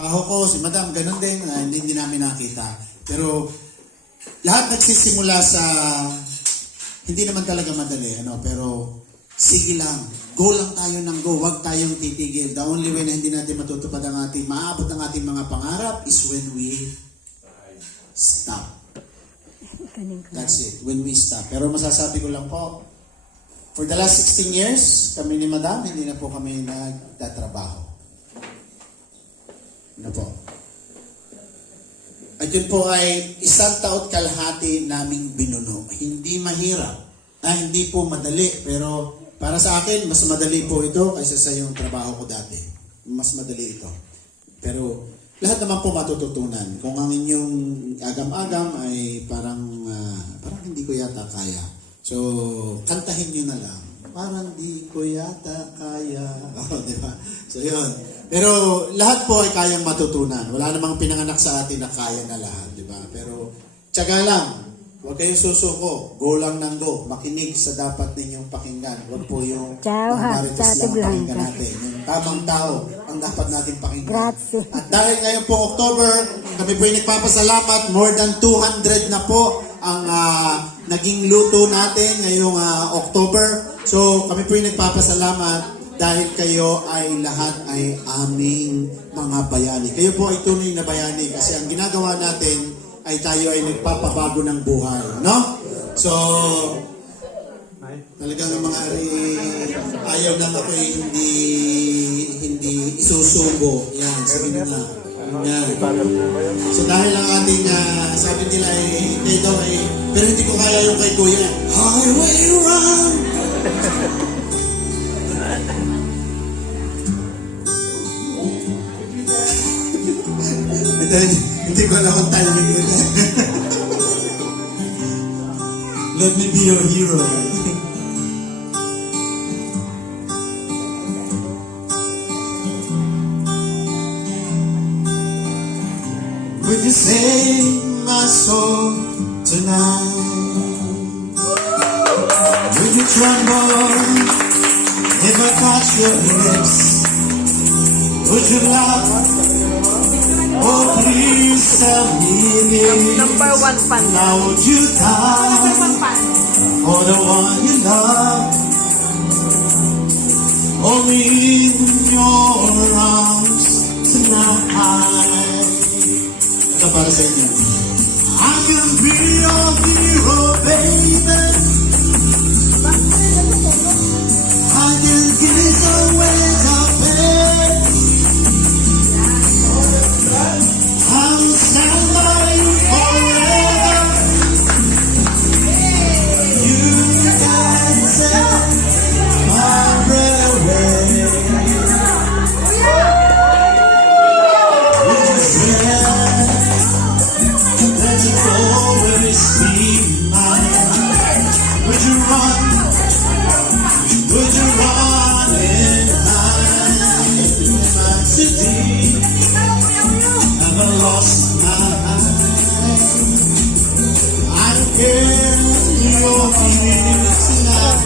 Paho ko, si Madam, ganun din, hindi namin nakita. Pero lahat nagsisimula sa, hindi naman talaga madali, pero sige lang, go lang tayo ng go, huwag tayong titigil. The only way na hindi natin matutupad ang ating, maabot ang ating mga pangarap is when we stop. That's it, when we stop. Pero masasabi ko lang po, for the last 16 years, kami ni Madam, hindi na po kami nagtatrabaho. Ano po? At yun po ay isang taon kalahati naming binuno. Hindi mahirap. Hindi po madali. Pero para sa akin, mas madali po ito kaysa sa yung trabaho ko dati. Mas madali ito. Pero lahat naman po matututunan. Kung ang inyong agam-agam ay parang hindi ko yata kaya. So, kantahin nyo na lang. Parang di ko yata kaya. Diba? So, yun. Pero lahat po ay kayang matutunan. Wala namang pinanganak sa atin na kaya na lahat, di ba? Pero tiyaga lang. Huwag kayong susuko. Go lang ng go. Makinig sa dapat ninyong pakinggan. Huwag po yung marites lang pakinggan natin. Yung tamang tao ang dapat natin pakinggan. Grazie. At dahil ngayon po October, kami po ay nagpapasalamat. More than 200 na po ang naging luto natin ngayong October. So kami po ay nagpapasalamat dahil kayo ay lahat ay aming mga bayani. Kayo po ay tunay na bayani kasi ang ginagawa natin ay tayo ay nagpapabago ng buhay. No? So, talagang ang mga ayaw lang ako ay hindi isusubo. Yan, sabi nila. Yan. So dahil ang ating sabi nila ay kayo daw ay pero hindi ko kaya yung kay Kuya. Highway run! Hindi ko alam kung timing nila. Let me be your hero. Would you sing my song tonight? Would you tremble if I touch your lips? Would you laugh? Oh, please tell me this. Number one fan. Now would you die for the one you love? Hold me in your arms tonight. Ito para sa inyo. I can be your hero, baby. I can kiss away the pain. I will stand by you forever. You can set my breath away. Would you say that you always be mine? Would you run? Would you run in my city? Never lost my mind. I don't care your feelings tonight.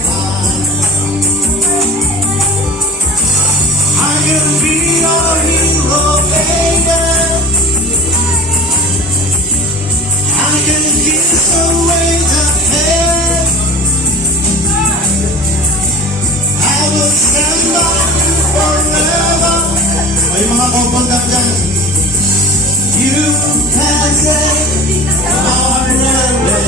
I can be your hero, baby. I can kiss away the pain. I will stand by you forever. Ay, mga kaupagdag dyan. You can take my away.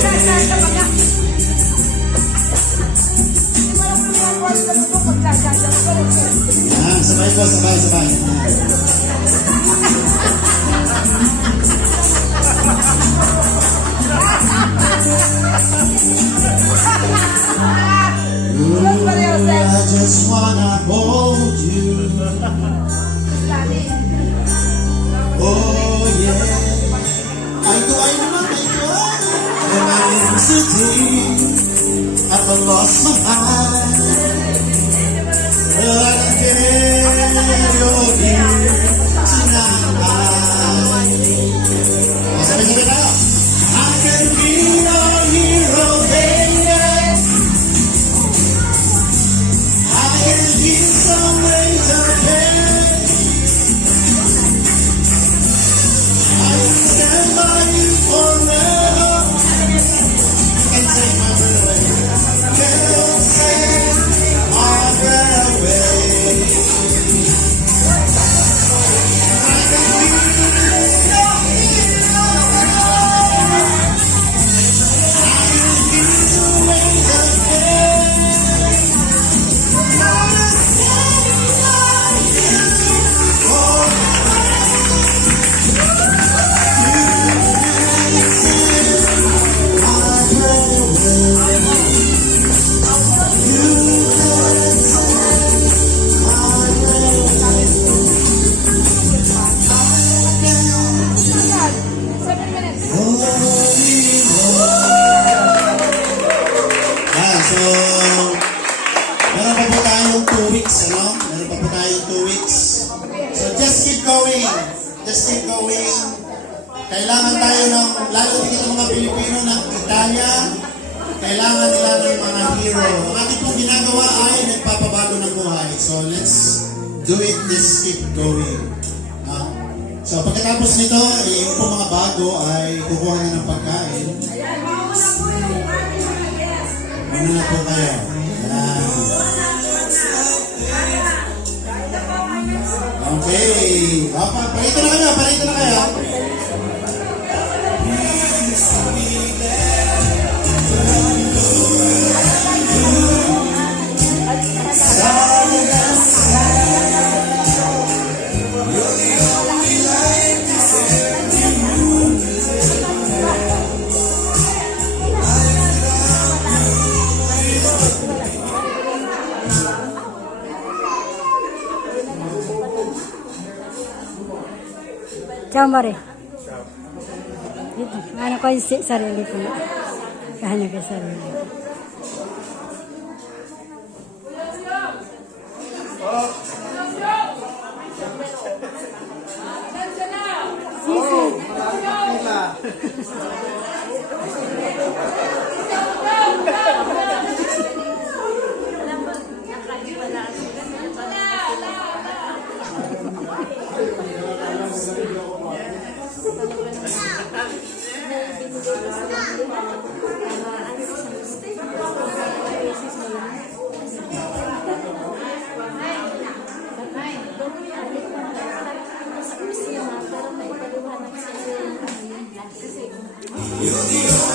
Sabay po, sabay. I just wanna hold you. Oh yeah. Ay naman. When I'm in the city, I've lost my mind. Well, I can get your here tonight. Sabi na. I can be your hero, baby. I can give some way to pay. forever. You can take my breath away. You take my breath away. I can feel your so, meron pa po tayong 2 weeks, ano? Meron pa po tayong 2 weeks. So, just keep going. Just keep going. Kailangan tayo ng, lalo dito ng mga Pilipino ng Italia, kailangan nila ng mga hero. Ang ating pong ginagawa ay nagpapabago ng buhay. So, let's do it. Let's keep going. So, pagkatapos nito, yung pong mga bago ay kukuha na ng pagkain. Ano na po kayo? Yan. Okay. Parito na kayo. Parito na kayo. Ciao, Mare. Dito. Ano ko yung sarili ko na. Kanya ko yung sarili ko. Sisi. You're the